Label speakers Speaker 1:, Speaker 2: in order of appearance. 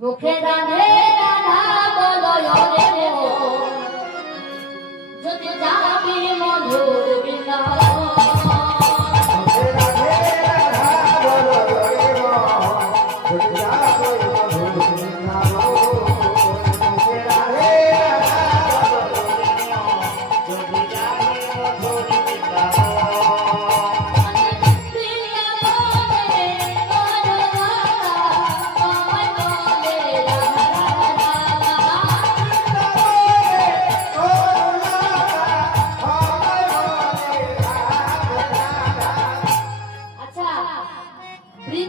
Speaker 1: মুখে রাধে রাধা বলো যদি যাবি মধুর